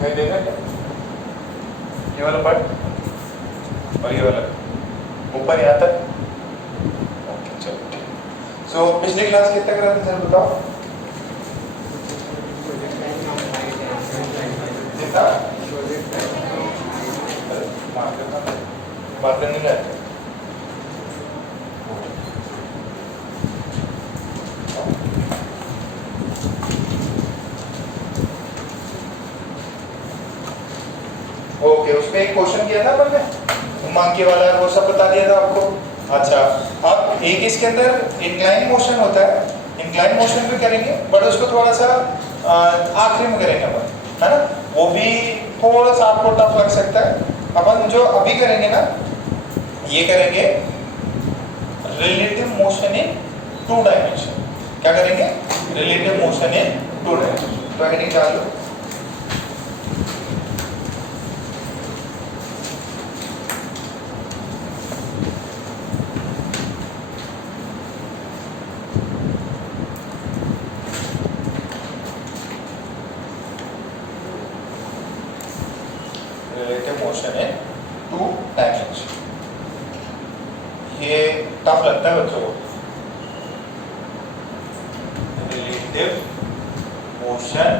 दिखाई दे रहा है क्या? ये वाला पार्ट और ये वाला ऊपर यहाँ तक। ओके चलो ठीक। सो पिछली क्लास कितना करा था सर बताओ? कितना? मार्कर नहीं लाया? ओके उसमें एक क्वेश्चन किया था अपन ने मांकी वाला, वो सब बता दिया था आपको। अच्छा अब एक इसके अंदर इंक्लाइन मोशन होता है, इंक्लाइन मोशन भी करेंगे बट उसको थोड़ा सा आखिरी में करेंगे अपन, है ना? वो भी थोड़ा सा आपको टफ लग सकता है। अपन जो अभी करेंगे ना ये करेंगे रिलेटिव मोशन इन 2 डायमेंशन। क्या करेंगे? Relative motion in 2 dimension. तो हेडिंग डाल लो मोशन है 2 डायमेंशन। ये टफ लगता है बच्चों को। Relative motion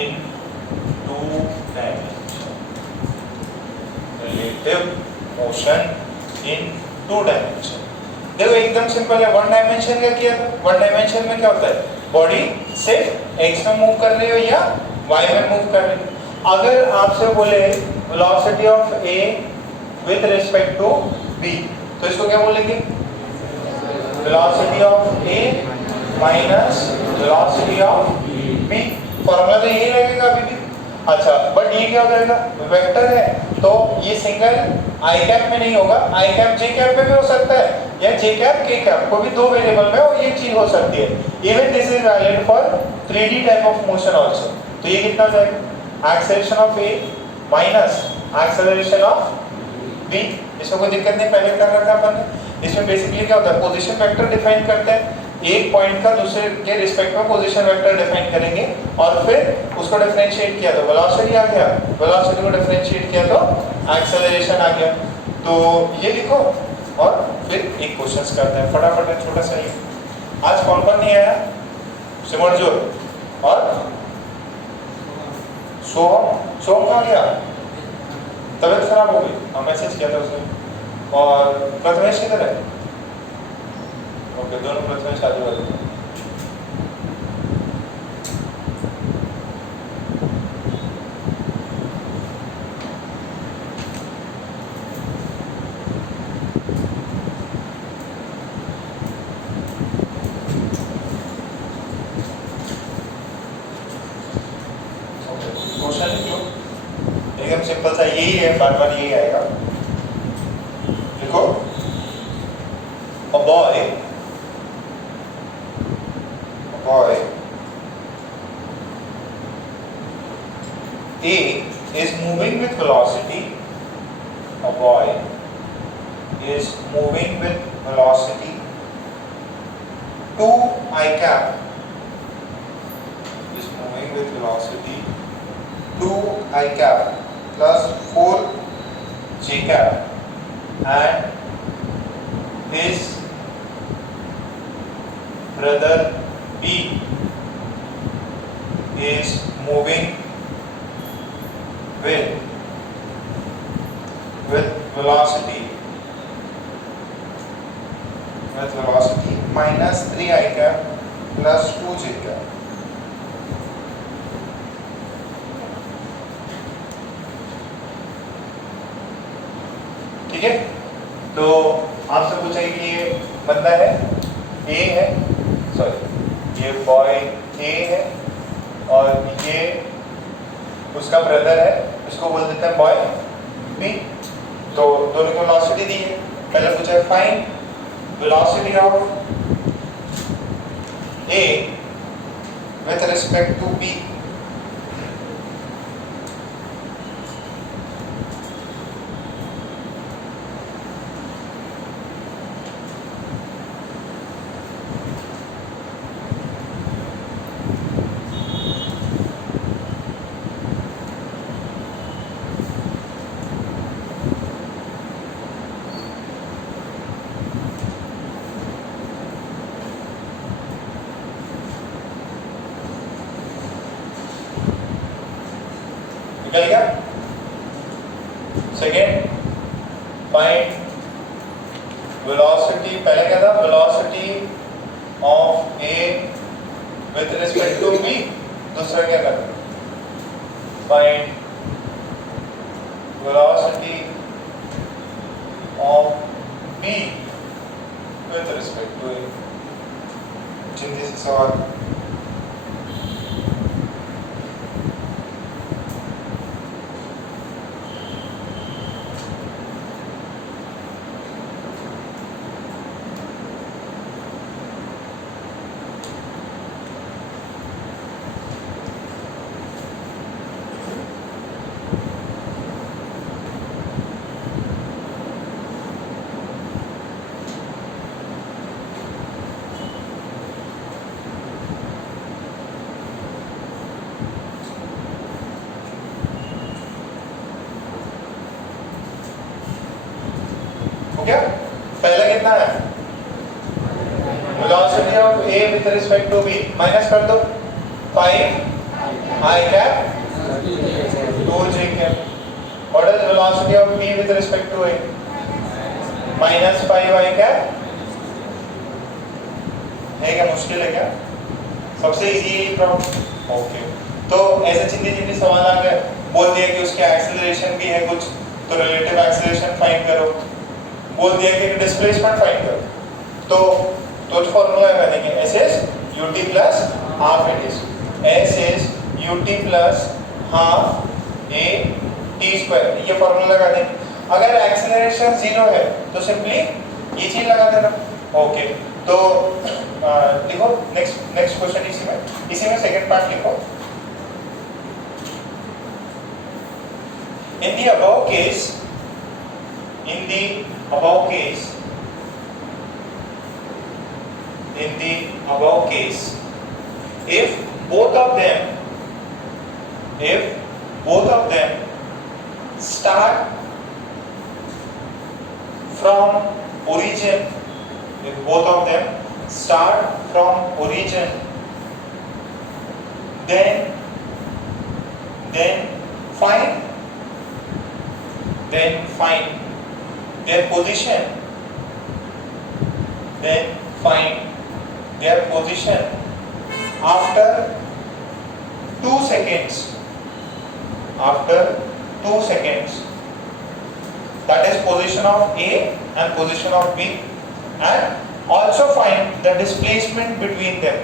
in 2 dimension. Relative motion in 2 dimension. देखो एकदम सिंपल है। 1 डायमेंशन का किया था। 1 डायमेंशन में क्या होता है? बॉडी सिर्फ एक्स में मूव कर रही हो या वाई में मूव कर रही हो। अगर आपसे बोले velocity of A with respect to B तो इसको क्या बोलेंगे? Velocity of A minus velocity of B. Formula तो यही लगेगा अभी भी। अच्छा बट ये क्या हो जाएगा? वेक्टर है तो ये सिंगल आई कैप में नहीं होगा, आई कैप जे कैप में भी हो सकता है या जे कैप के कैप को भी 2 वेरिएबल में और ये चीज हो सकती है। Even this is valid for 3D type of motion also. तो ये कितना हो जाएगा? Acceleration of A minus acceleration of B. इसमें कोई दिक्कत नहीं, पहले कर रखा अपन ने। इसमें बेसिकली क्या होता है? पोजीशन वेक्टर डिफाइन करते हैं। एक पॉइंट का दूसरे के रिस्पेक्ट में पोजीशन वेक्टर डिफाइन करेंगे और फिर उसको डिफरेंशिएट किया तो वेलोसिटी आ गया, वेलोसिटी को डिफरेंशिएट किया तो एक्सेलरेशन आ गया। तो ये लिखो और फिर एक क्वेश्चंस करते हैं फटाफट है, छोटा सा ही। आज कौन कौन नहीं आया? सिमरजोत और सोम कहाँ गया? तबीयत खराब हो गई। हाँ मैसेज किया था उसने। और प्रथमेश किधर है? ओके दोनों प्रथमेश आजू बाजू। क्वेश्चन लिख लो एकदम सिंपल सा, यही है बार बार यही आएगा। लिखो a boy A is moving with velocity. A boy is moving with velocity 2 I cap. Is moving with velocity 2 I cap plus 4 J cap and his brother B is moving with velocity minus 3 I cap plus 2 J cap. ठीक है? तो आपसे पूछा कि ये बंदा है ए है, सॉरी ये बॉय ए है और ये उसका ब्रदर है, इसको बोल देते हैं बॉय बी। तो दोनों को वेलोसिटी दी है। पहले पूछा है find velocity of A with respect to B. निकल गया। सेकेंड, फाइंड वेलोसिटी, पहले क्या था, velocity of A with respect to B, दूसरा क्या था, find velocity of B with respect to A. चिंतित सवाल। क्या पहला कितना है, velocity of A with respect to B, minus कर दो 5 i cap 2j cap. What is velocity of B with respect to A, minus 5 i cap. है क्या मुश्किल है क्या, सबसे इजी है प्रॉब्लम। ओके, तो ऐसे चिंती सवाल आ गए, बोल दिया कि उसके एक्सेलरेशन भी है कुछ, तो रिलेटिव एक्सेलरेशन फाइंड करो, बोल दिया कि डिस्प्लेसमेंट फाइंड करो, तो फॉर्मूला लगा देंगे, s is ut plus half it is, s is ut plus half a t square, ये फॉर्मूला लगा देंगे। अगर एक्सेलरेशन 0 है तो सिंपली ये चीज लगा देना। ओके, तो लिखो नेक्स्ट क्वेश्चन, इसी में सेकंड पार्ट लिखो। In the above case, in the above case, if both of them start from origin, then find their position, after 2 seconds, that is position of A and position of B, and also find the displacement between them,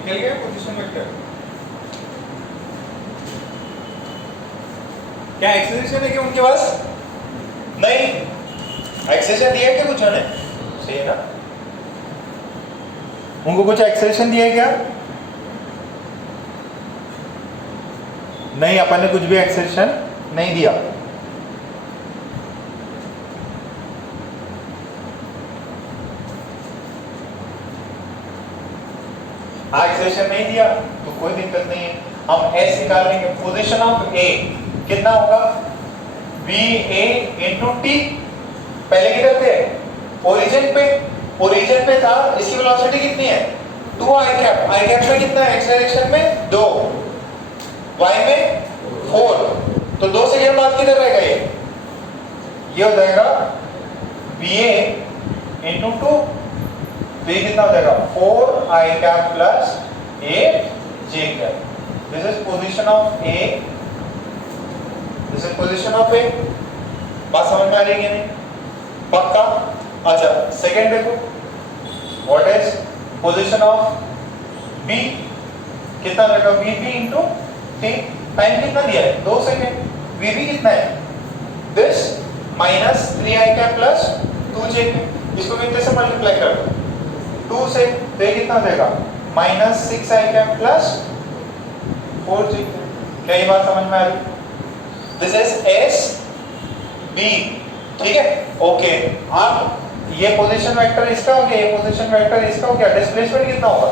निकल गया position vector. क्या acceleration है क्या उनके पास? नहीं, acceleration दिया है क्या कुछ ने? सही है ना, उनको कुछ एक्सेलरेशन दिया है क्या? नहीं, अपन ने कुछ भी एक्सेलरेशन नहीं दिया। एक्सेलरेशन नहीं दिया तो कोई दिक्कत नहीं है, हम एस निकाल लेंगे। पोजीशन ऑफ ए कितना होगा, बी ए इंटू टी। पहले किधर थे, ओरिजिन पे था, इसकी वेलोसिटी कितनी है 2 आई कैप। आई कैप में कितना है एक्सेलरेशन में 2, वाई में 4, तो 2 सेकंड बाद किधर रहेगा ये हो जाएगा बी ए इंटू 2, तो ये कितना हो जाएगा 4 i cap plus 8 j cap. This is position of A, this is position of A. बात समझ में आ रही है कि नहीं? पक्का? अच्छा सेकंड देखो, what is position of B, कितना रहेगा वीबी इंटू टी, टाइम कितना दिया है 2 सेकंड, वीबी कितना है this minus 3i cap plus 2j, इसको कितने से मल्टीप्लाई कर दो 2 से, तो ये कितना देगा minus 6i cap plus 4j। क्या ये बात समझ में आ रही? दिस इज एस बी, ठीक है ओके। अब ये पोजीशन वेक्टर इसका हो गया, ये पोजीशन वेक्टर इसका हो गया, डिस्प्लेसमेंट कितना होगा?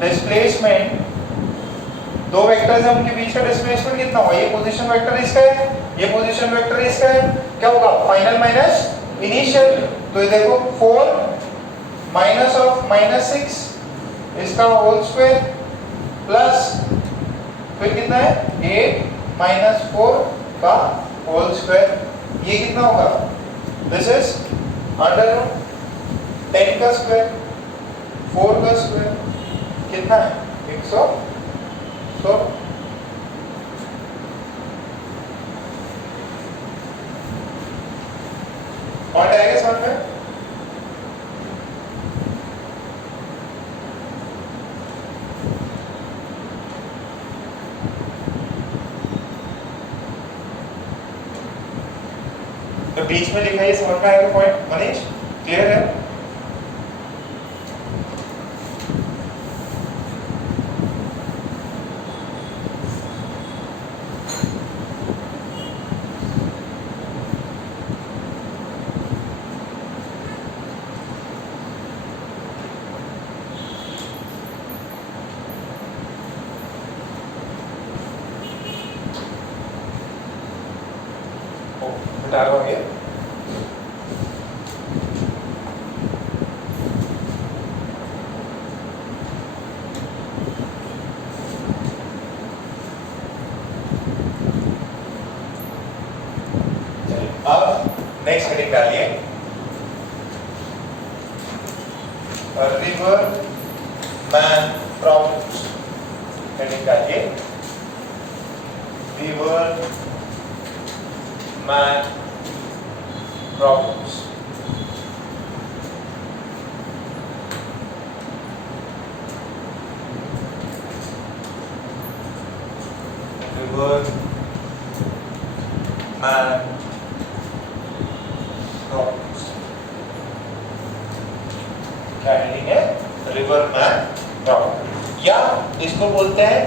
डिस्प्लेसमेंट दो वेक्टर्स हैं उनके बीच का डिस्प्लेसमेंट कितना होगा? ये पोजीशन वेक्टर इसका है, ये पोजीशन वेक्टर इसका है, क्या होगा फाइनल माइनस इनिशियल, तो ये देखो 4 माइनस ऑफ माइनस 6 इसका होल स्क्वायर प्लस फिर कितना है 8 माइनस 4 का होल स्क्वायर, ये कितना होगा दिस इज अंडर रूट 10 का स्क्वायर 4 का स्क्वायर कितना है 116। पॉइंट आएगा समझ में? तो बीच में लिखा है, समझ में आएगा पॉइंट? मनीष क्लियर है? बता रहा हूँ ये अब नेक्स्ट हेडिंग डालिए, रिवर मैन प्रॉब्लम्स, हेडिंग डालिए river man problems. River man problems क्या हेडिंग है? रिवर मैन प्रॉब्लम, या इसको बोलते हैं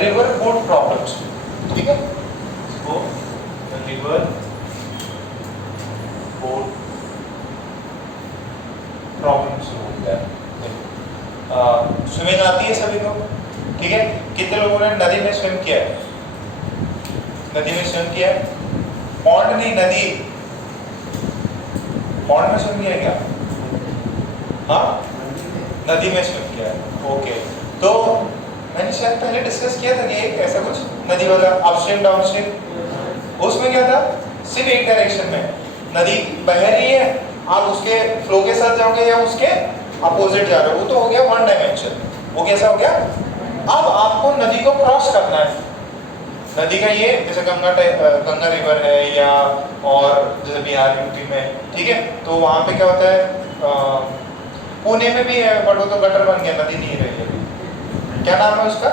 रिवर बोट प्रॉब्लम्स, ठीक है? इसको रिवर बोट प्रॉब्लम्स बोलते हैं। स्विमिंग आती है सभी को, ठीक है? कितने लोगों ने नदी में स्विम किया है? नदी में स्विम किया है? पॉन्ड नहीं, नदी, पॉन्ड में स्विम किया है क्या? हाँ नदी में स्विम किया है, ओके। तो मैंने शायद पहले डिस्कस किया था कि एक ऐसा कुछ नदी वाला अपस्ट्रीम डाउनस्ट्रीम, उसमें क्या था सिर्फ एक डायरेक्शन में नदी बह रही है, आप उसके फ्लो के साथ जाओगे या उसके अपोजिट जा रहे हो, वो तो हो गया वन डायमेंशन। वो कैसा हो गया? अब आपको नदी को क्रॉस करना है, नदी का ये जैसे गंगा रिवर है या और जैसे बिहार यूपी में, ठीक है? तो वहाँ पे क्या होता है, पुणे में भी है बट वो तो गटर बन गया, नदी नहीं रही है। क्या नाम है उसका?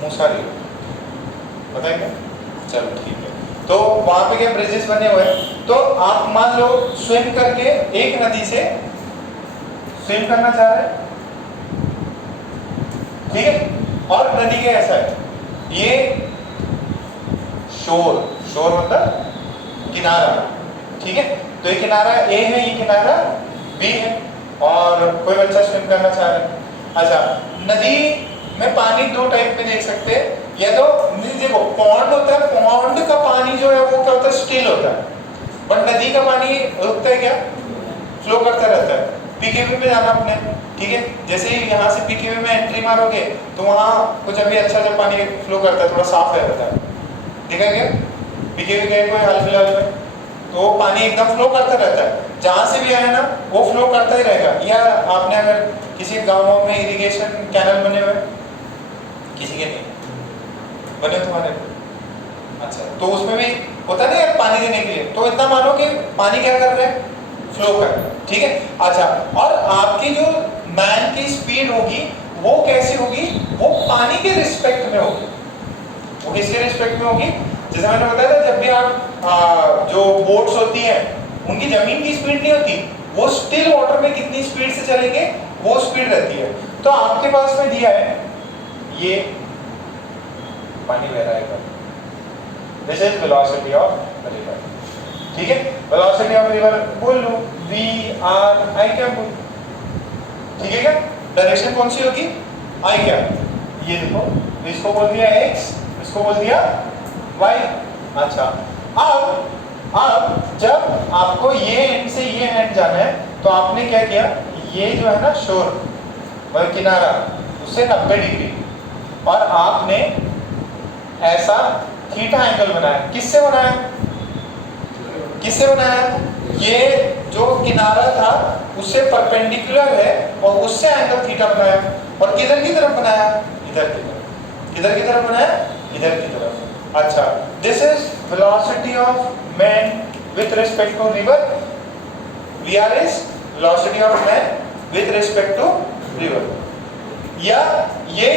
मूसा रिवर, पता है क्या? चलो ठीक है। तो वहां पे क्या ब्रिजेस बने हुए हैं, तो आप मान लो स्विम करके एक नदी से स्विम करना चाह रहे हैं, ठीक है? और नदी के ऐसा है, ये शोर, शोर मतलब किनारा, ठीक है? तो ये किनारा ए है, ये किनारा बी है, और कोई बच्चा स्विम करना चाह रहा है। अच्छा, नदी में पानी दो टाइप में देख सकते हैं, या तो देखो पॉन्ड होता है, पॉन्ड का पानी जो है वो क्या होता है स्टिल होता है, बट नदी का पानी रुकता है क्या? फ्लो करता रहता है। पीकेवी में जाना आपने, ठीक है? जैसे ही यहाँ से पीकेवी में एंट्री मारोगे तो वहाँ कुछ अभी अच्छा जब पानी फ्लो करता है, थोड़ा साफ रहता है, देखा क्या? पीकेवी गए कोई हाल फिलहाल में, तो पानी एकदम फ्लो करता रहता है, जहाँ से भी आए ना वो फ्लो करता ही रहेगा। या आपने अगर किसी गाँव में इरिगेशन कैनल बने हुए, किसी के नहीं बने तुम्हारे, अच्छा, तो उसमें भी होता नहीं है पानी देने के लिए, तो इतना मानो कि पानी क्या कर रहा है, फ्लो कर रहा है, ठीक है। अच्छा, और आपकी जो मैन की स्पीड होगी वो कैसी होगी, वो पानी के रिस्पेक्ट में होगी। वो किसके रिस्पेक्ट में होगी, जैसे मैंने बताया था जब भी आप जो बोट्स होती हैं उनकी जमीन की स्पीड नहीं होती, वो स्टिल वाटर में कितनी स्पीड से चलेंगे वो स्पीड रहती है। तो आपके पास में दिया है ये पानी बह रहा है, this is velocity of river, ठीक है। वेलोसिटी ऑफ रिवर बोल लो वी आर आई कैप, ठीक है क्या। डायरेक्शन कौन सी होगी, आई कैप, ये देखो इसको बोल दिया x, इसको बोल दिया y। अच्छा, अब जब आपको ये एंड से ये एंड जाना है तो आपने क्या किया, ये जो है ना शोर मतलब किनारा उससे 90 डिग्री, और आपने ऐसा थीटा एंगल बनाया। किससे बनाया, किससे बनाया, ये जो किनारा था उससे परपेंडिकुलर है और उससे एंगल थीटा बनाया, और किधर की तरफ बनाया, इधर की तरफ। किधर की तरफ बनाया, इधर की तरफ। अच्छा, this is velocity of man with respect to river, V R is velocity of man with respect to river, या ये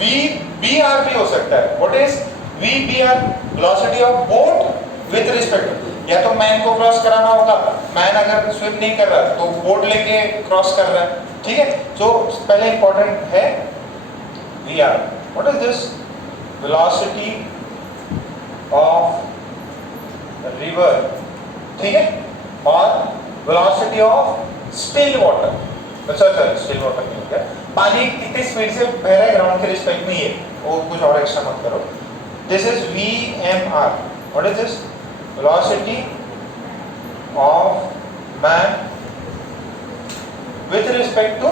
वी बी आर भी हो सकता है। What is V B R, velocity of boat with respect, या तो man को cross कराना होगा, मैन अगर स्विम नहीं कर रहा तो बोट लेके क्रॉस कर रहा है, ठीक है। जो पहले इंपॉर्टेंट है V R, what is this, velocity of river, ठीक है, और वेलोसिटी ऑफ स्टिल वाटर, अच्छा स्टिल वाटर नहीं होगा, पानी कितनी स्पीड से बह रहा है ग्राउंड के रिस्पेक्ट में, ये वो कुछ और एक्स्ट्रा मत करो। This is V M R, what is this, velocity of man with respect to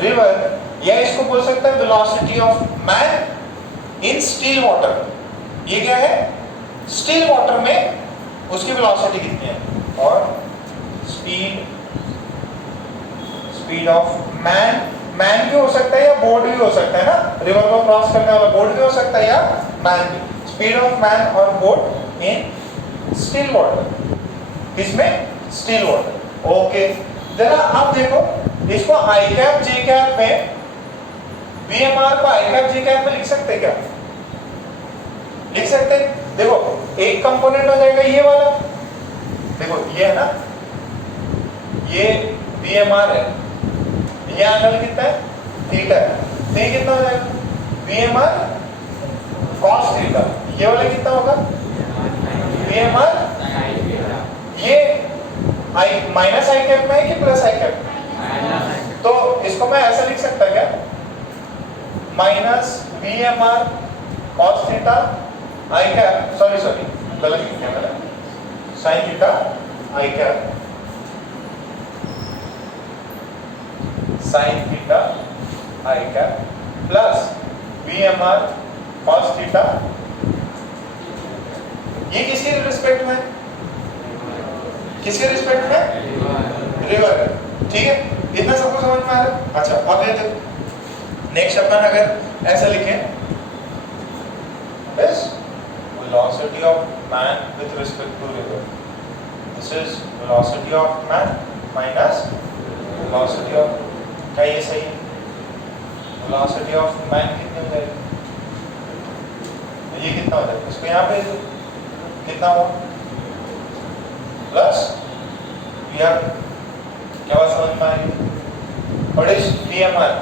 river, या इसको बोल सकते हैं velocity of man in still water। ये क्या है, still water में उसकी velocity कितनी है, और speed of man भी हो सकता है या बोट भी हो सकता है ना, रिवर को क्रॉस करने वाला बोट भी हो सकता है या मैन भी। स्पीड ऑफ मैन और बोट इन स्टिल वाटर, इसमें स्टिल वाटर, ओके। जरा आप देखो इसको आई कैप जे कैप में, वीएमआर को आई कैप जे कैप में लिख सकते क्या, लिख सकते। देखो एक कंपोनेंट हो जाएगा ये वाला, देखो ये है ना, ये वीएमआर है, ये एंगल कितना है, थीटा है, तो ये कितना हो जाएगा, वीएमआर कॉस थीटा। ये वाला कितना होगा, वीएमआर, ये आई माइनस आई कैप में है कि प्लस आई कैप में, तो इसको मैं ऐसा लिख सकता क्या, माइनस वीएमआर कॉस थीटा आई कैप, सॉरी गलत लिख दिया मैंने, साइन थीटा आई कैप, साइन थीटा आई cap plus VMR cos theta, ये किसके रिस्पेक्ट में, किसके रिस्पेक्ट में, रिवर, ठीक है। इतना सबको समझ में आ रहा है। अच्छा, अब ये देखो नेक्स्ट अपन अगर ऐसा लिखें, this velocity of man with respect to river, this is velocity of man minus velocity of, क्या ये सही है, वेलोसिटी ऑफ मैन कितनी हो जाएगी, ये कितना हो जाएगा, इसको यहाँ पे कितना हो, प्लस वी आर, क्या बात समझ में आ रही है, what is VMR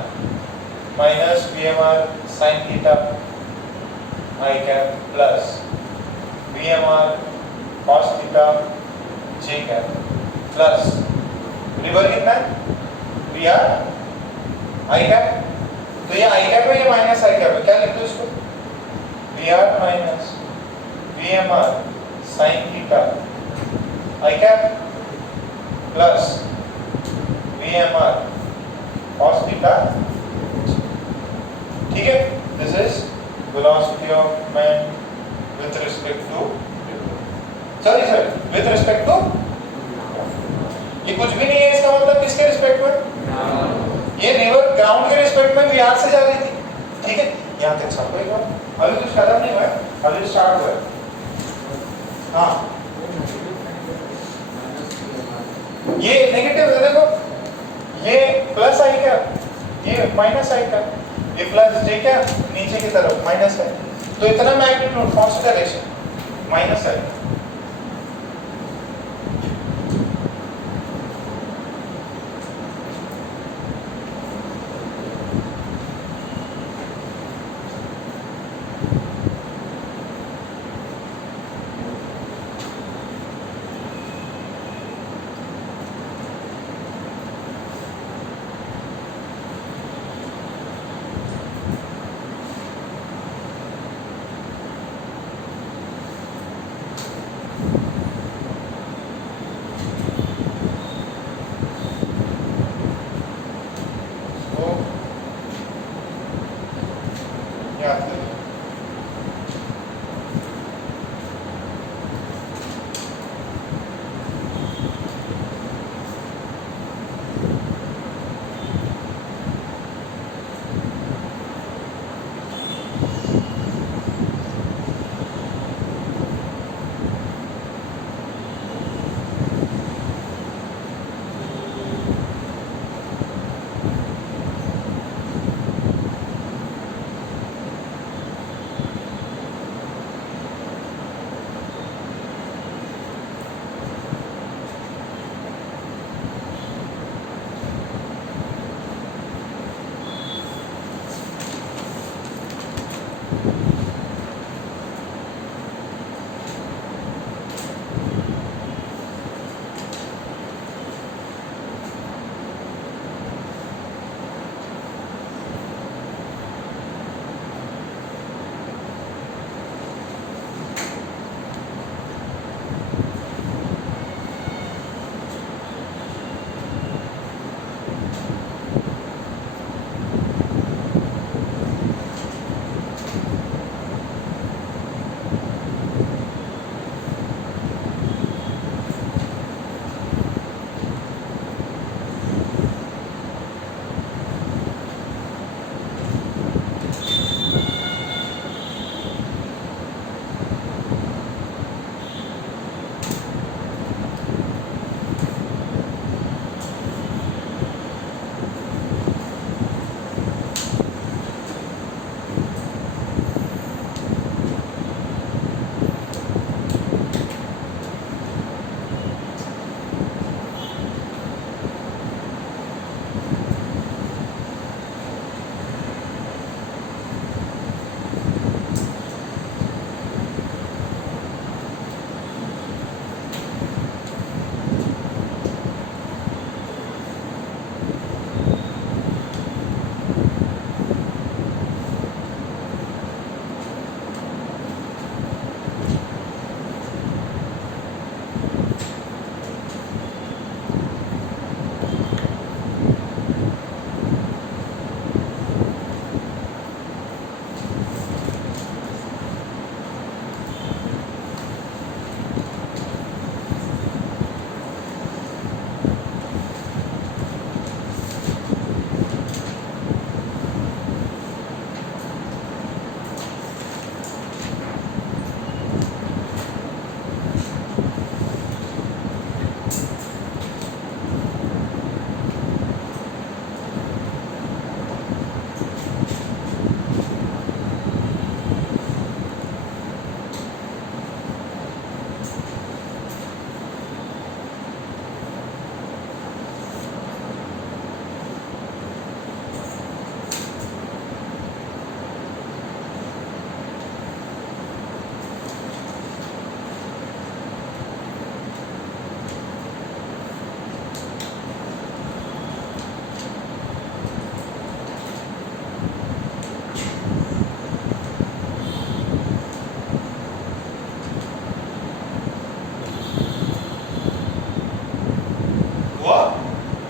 minus VMR sine theta I cap plus VMR cos theta J cap plus river कितना है, वी आर आई कैप, तो ये आई कैप है, ये माइनस आई कैप है, क्या लिख दो इसको, V R minus VMR sine theta आई cap plus VMR cos theta, ठीक है। This is velocity of man with respect to, sorry with respect to, ये कुछ भी नहीं है, इसका मतलब किसके रिस्पेक्ट में, ये रिवर ग्राउंड के रिस्पेक्ट में वीआर से जा रही थी, ठीक है। यहाँ तक सबको एक बार, अभी कुछ खत्म नहीं हुआ है, अभी स्टार्ट हुआ है। हाँ ये नेगेटिव है, देखो ये प्लस आई क्या, ये माइनस आई क्या, ये प्लस जे क्या नीचे की तरफ माइनस है, तो इतना मैग्नीट्यूड कौन सी डायरेक्शन माइनस है।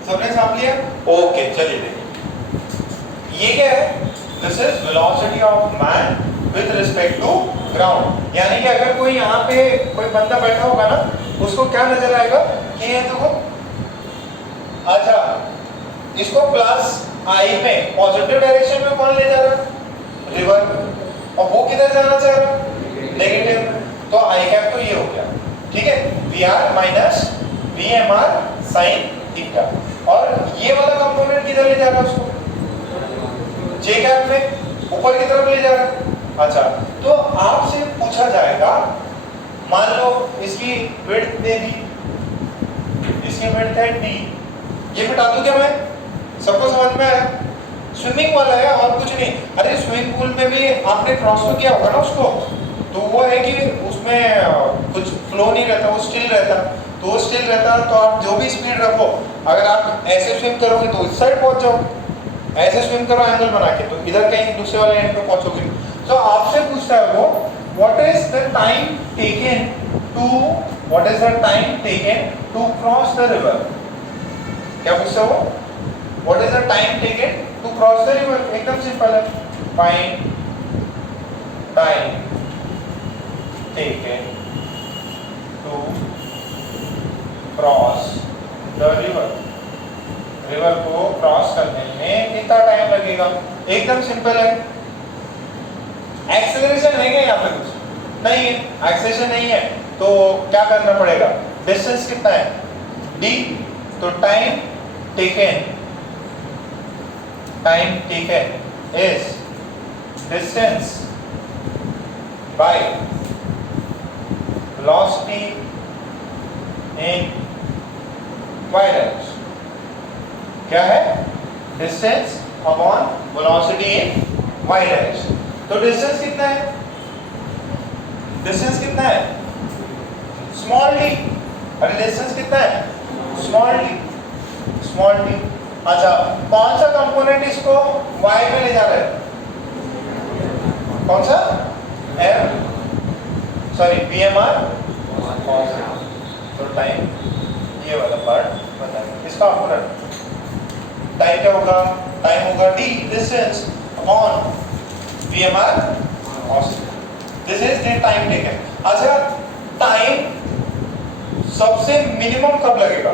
सबने छाप लिया? ओके चलिए देखिए ये क्या है, this is velocity of man with respect to ground. यानी कि अगर कोई यहाँ पे कोई बंदा बैठा होगा ना, उसको क्या नजर आएगा कि ये देखो, अच्छा इसको प्लस आई में पॉजिटिव डायरेक्शन में कौन ले जा रहा है, रिवर, VMR sin थीटा। और ये वाला कंपोनेंट किधर ले जा रहा है उसको? जे कैप में ऊपर की तरफ ले जा रहा है। अच्छा, तो आपसे पूछा जाएगा, मान लो इसकी विड्थ दे दी, इसकी विड्थ है d, ये मिटा दूं क्या मैं? सबको समझ में आया? स्विमिंग वाला है और कुछ नहीं। अरे स्विमिंग पूल में भी आपने क्रॉस तो किया होगा ना उसको, तो वो है कि उसमें कुछ फ्लो नहीं रहता, वो स्टिल रहता। तो वो स्टिल रहता तो आप जो भी स्पीड रखो, अगर आप ऐसे स्विम करोगे तो इस साइड पहुंच जाओ, ऐसे स्विम करो एंगल बना के तो इधर कहीं दूसरे वाले एंड पे पहुंचोगे। तो आपसे पूछता है वो, what is the time taken to cross the river? क्या पूछता है वो? What is the time taken to cross the river? एकदम सिंपल है, find time taken to cross the river. River को क्रॉस करने में कितना टाइम लगेगा? एकदम सिंपल है। एक्सेलरेशन है क्या यहाँ पे? कुछ नहीं है, एक्सेलरेशन नहीं है, तो क्या करना पड़ेगा? डिस्टेंस कितना है? d, तो time taken is distance by velocity in y direction. क्या है? डिस्टेंस अपॉन वेलोसिटी इन y डायरेक्शन। तो डिस्टेंस कितना है? डिस्टेंस कितना है? Small d। अरे डिस्टेंस कितना है? Small d। अच्छा, कौन सा कंपोनेंट इसको y में ले जा रहा है? कौन सा? VMR। तो टाइम ये वाला पार्ट बताएंगे, इसका आपको टाइम क्या होगा? टाइम होगा d, distance upon VMR cos। This is the time taken. अच्छा, टाइम सबसे मिनिमम कब लगेगा?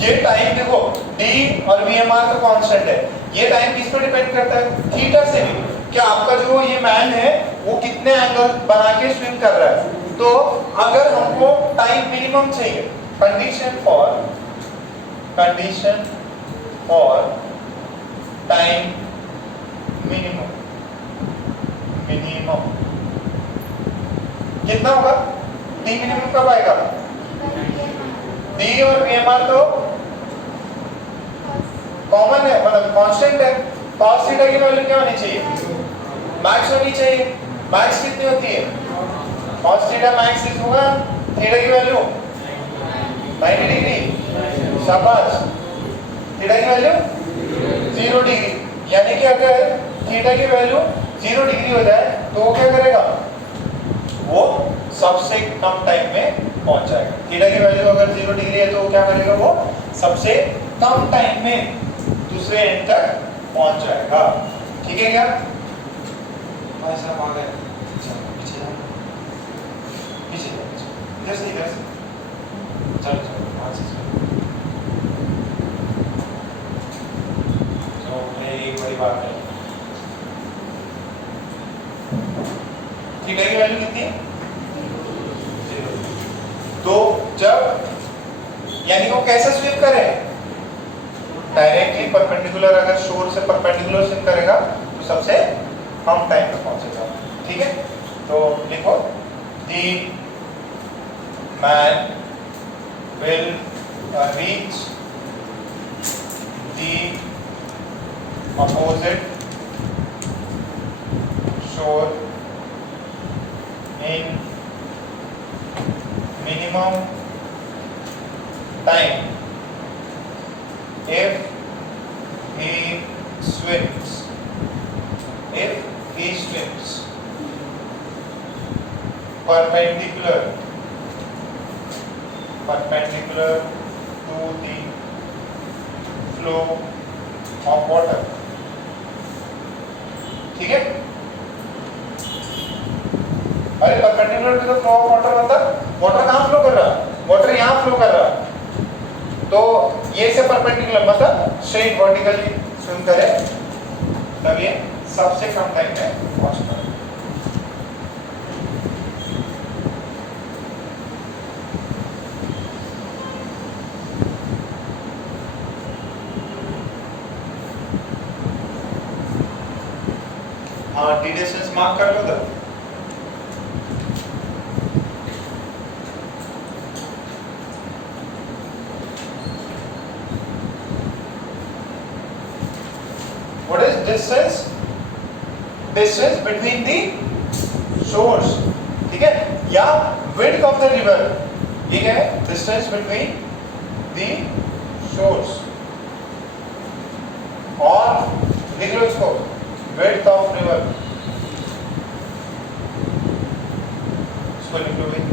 ये टाइम देखो, d और VMR तो कांस्टेंट है, ये टाइम किस पर डिपेंड करता है? थीटा से भी। क्या आपका जो ये मैन है वो कितने एंगल बना के स्विम कर रहा है? तो अगर हमको टाइम मिनिमम चाहिए, कंडीशन फॉर टाइम मिनिमम कितना होगा? d मिनिमम कब आएगा? d और VMR तो कॉमन है, मतलब कांस्टेंट है। cos थीटा की वैल्यू क्या होनी चाहिए? मैक्स होनी चाहिए। मैक्स कितनी होती है? cos थीटा मैक्स इज होगा थीटा की वैल्यू 90 डिग्री। शाबाश। थीटा की वैल्यू 0 डिग्री, यानी कि अगर थीटा की वैल्यू 0 डिग्री हो जाए तो वो क्या करेगा? वो सबसे कम टाइम में पहुंच जाएगा। थीटा की वैल्यू अगर 0 डिग्री है तो वो क्या करेगा? वो सबसे कम टाइम में दूसरे एंड तक पहुंच जाएगा। ठीक है क्या? भाई साहब आ गए, पीछे जाओ, इधर से चलो एक बड़ी बात है। थीटा की वैल्यू कितनी है? 0। तो जब, यानी वो कैसे स्विम करे? डायरेक्टली परपेंडिकुलर, अगर शोर से परपेंडिकुलर स्विम करेगा तो सबसे कम टाइम पे पहुंचेगा। ठीक है, तो लिखो, the man will reach the opposite shore in minimum time if he swims perpendicular to the flow of water। ठीक है? अरे perpendicular to the flow of water मतलब वाटर कहाँ फ्लो कर रहा है? वाटर यहाँ फ्लो कर रहा है। तो ये से परपेंडिकुलर मतलब स्ट्रेट वर्टिकली स्विम करे तब ये सबसे कम टाइम में पहुंचता है। हाँ डी डिस्टेंस मार्क कर लो उधर। What is distance? Distance between the shores, ठीक है, या width of the river, ठीक है, distance between the shores, और लिख लो इसको width of river, इसको लिख लो भाई।